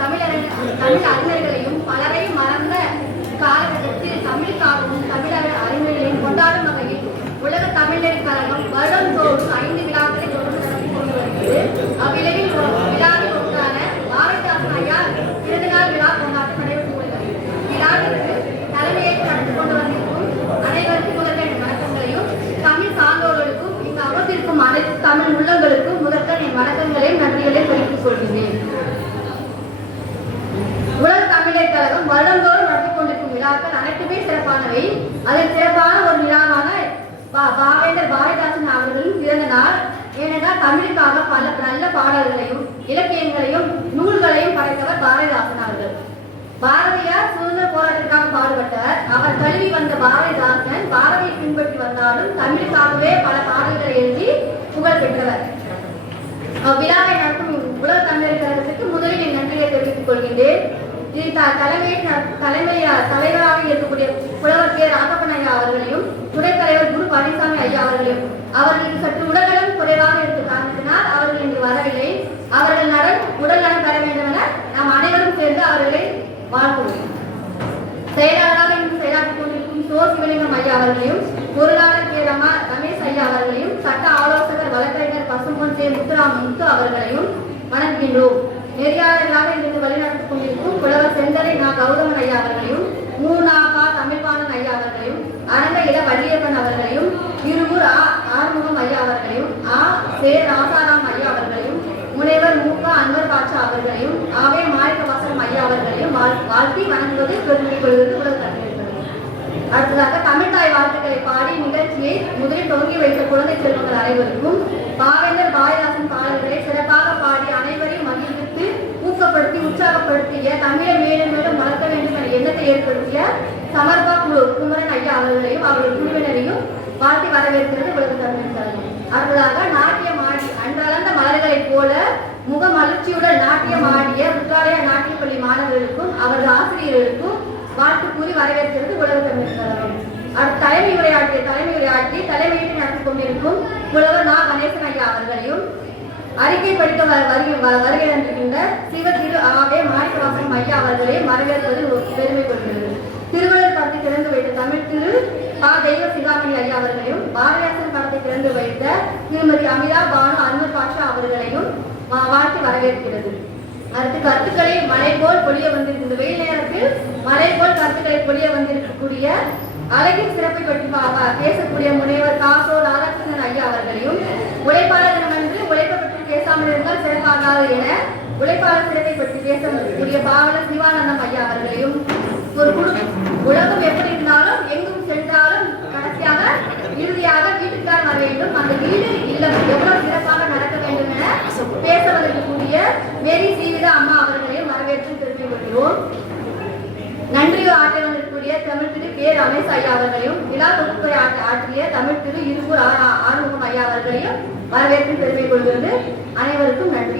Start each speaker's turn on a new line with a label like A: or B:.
A: தமிழ் அறிஞர்களையும் பலரையும் மறந்த காலகட்டத்தில் தமிழுக்காகவும் தமிழர் அறிஞர்களையும் கொண்டாடும் வகையில் உலக தமிழர் கழகம் வருடந்தோறும் ஐந்து விழாக்களை தொடர்ந்து நடத்தி கொண்டு வருகிறது அவ்விழாவில் ஒரு விழாவில் ஒன்றான பாரதிதாசன் ஐயா பிறந்த நாள் விழா கொண்டாட்டம் நடைபெற்று வருகிறது விழாவிற்கு தலைமையேற்று நடத்தி கொண்டு வந்திருக்கும் அனைவருக்கும் முதற்க என் வணக்கங்களையும் தமிழ் சார்ந்தோர்களுக்கும் இங்கு அமர்ந்திருக்கும் அனைத்து தமிழ் உள்ளங்களுக்கும் முதற்க என் வணக்கங்களையும் நன்றிகளையும் தெரிவித்துக் கொள்கிறேன் உலக தமிழர் கழகம் வருடந்தோறும் நடத்தி கொண்டிருக்கும் விழாக்கள் அனைத்துமே சிறப்பானவை அதில் சிறப்பான ஒரு விழாவான பாவேந்தர் பாரதிதாசன் அவர்களின் பிறந்த நாள் ஏனென்றால் தமிழுக்காக பல நல்ல பாடல்களையும் இலக்கியங்களையும் நூல்களையும் படைத்தவர் பாரதிதாசன் அவர்கள். பாரதியார் சுதந்திர போராட்டத்திற்காக பாடுபட்டார் அவர் கல்வி வந்த பாரதிதாசன் பாரதியை பின்பற்றி வந்தாலும் தமிழுக்காகவே பல பாடல்களை எழுதி புகழ் பெற்றவர். விழாவை நடத்தும் உலக தமிழர்களுக்கு முதலில் என் நன்றியை தெரிவித்துக் கொள்கின்றேன். இதில் த- தலைமையா தலைவராக இருக்கக்கூடிய புலவர் கே ராகப்பன் ஐயா அவர்களையும் துணைத் தலைவர் குரு பழனிசாமி ஐயா அவர்களையும். அவர்களுக்கு சற்று உடல்நலம் குறைவாக இருந்த காரணத்தினால் அவர்கள் இன்று வரவில்லை. அவர்கள் நலன் உடல் நலம் பெற வேண்டும் என நாம் அனைவரும் சேர்ந்து அவர்களை வாழ்த்துவோம். செயலாளராக இன்று செயலாற்றிக் கொண்டிருக்கும் சோ சிவலிங்கம் ஐயா அவர்களையும் பொருளாளர் கே. ரமா ரமேஷ் ஐயா அவர்களையும் சட்ட ஆலோசகர் வழக்கறிஞர் பசும்பொன் சே முத்துராம் முத்து அவர்களையும் வணங்குகின்றோம். நெறியாளர்களாக இருந்து வழிநடத்திக் கொண்டிருக்கும் புலவர் செந்தலை நான் கௌதமன் ஐயா அவர்கள் மூனா பா தமிழ்பாணன் ஐயா அவர்களையும் அரங்க இள வள்ளியப்பன் அவர்களையும் இருவூர் ஆ ஆறுமுகம் ஐயா அவர்களையும் ஆ சே ராசாராம் ஐயா அவர்களையும் முனைவர் மு க அன்வர் பாட்சா அவர்களையும் ஆவே மாணிக்க ஐயா அவர்களையும் வாழ்- வாழ்த்தி வணங்குவது பெருமை கொள்வது உலக அடுத்ததாக தமிழ்தாய் வாழ்த்துக்களை பாடி நிகழ்ச்சியை முதலில் தொடங்கி வைத்த குழந்தை செல்வங்கள் அனைவருக்கும் பாவேந்தர் பாரதிதாசன் பாடல்களை சிறப்பாக பாடி அனைவரையும் மகிழ்வித்து ஊக்கப்படுத்தி உற்சாகப்படுத்திய தமிழை மேலும் மேலும் வளர்க்க வேண்டும் என்ற எண்ணத்தை ஏற்படுத்திய சமர்பா குழு குமரன் ஐயா அவர்களையும் அவர்கள் குழுவினரையும் வாழ்த்தி வரவேற்கிறது உலக தமிழ் கழகம் அவர்களாக நாட்டியம் ஆடி அன்றளந்த மலர்களைப் போல முக மலர்ச்சியுடன் நாட்டியம் ஆடிய உத்ராலய நாட்டியப்பள்ளி மாணவர்களுக்கும் அவரது ஆசிரியர்களுக்கும் வாழ்த்து கூறி வரவேற்கிறது உலக தமிழ் கழகம். தலைமை உரையாற்றிய தலைமை உரையாற்றி தலைமையிட்டு நடத்தி கொண்டிருக்கும் புலவர் நா. கணேசன் ஐயா அவர்களையும் அறிக்கை படிக்க வ- வருகை வ- சிவ திரு ஆவே மாணிக்கவாசகம் ஐயா அவர்களையும் வரவேற்பதில் பெருமை கொள்கிறது. திருவள்ளுவர் பற்றி திறந்து வைத்த தமிழ் திரு பா தெய்வ சிவாமணி ஐயா அவர்களையும் பாரதியாசன் படத்தை திறந்து வைத்த திருமதி அமிதா பானு அன்வர் பாஷா அவர்களையும் வாழ்த்து வரவேற்கிறது. அடுத்து கருத்துக்களை மழை போல் பொழிய வந்திருக்கின்ற வெயில் நேரத்தில் மழை போல் கருத்துக்களை பொழிய வந்திருக்கக்கூடிய அழகின் சிறப்பை பற்றி பேசக்கூடிய முனைவர் காசோ ராதாகிருஷ்ணன் ஐயா அவர்களையும் உழைப்பாளர் தினமன்று உழைப்பை பற்றி பேசாமல் இருந்தால் சிறப்பாகாது என உழைப்பாளர் சிறப்பை பற்றி பேசக்கூடிய பாவலர் சிவானந்தம் ஐயா அவர்களையும் ஒரு குழு கே ரமேஷ் ஐயா அவர்களையும் விழா தொகுப்பை ஆற்றிய தமிழ் திரு. இருவூர் ஆறுமுகம் ஐயா அவர்களையும் வரவேற்று பெருமை கொள்கிறது. அனைவருக்கும் நன்றி.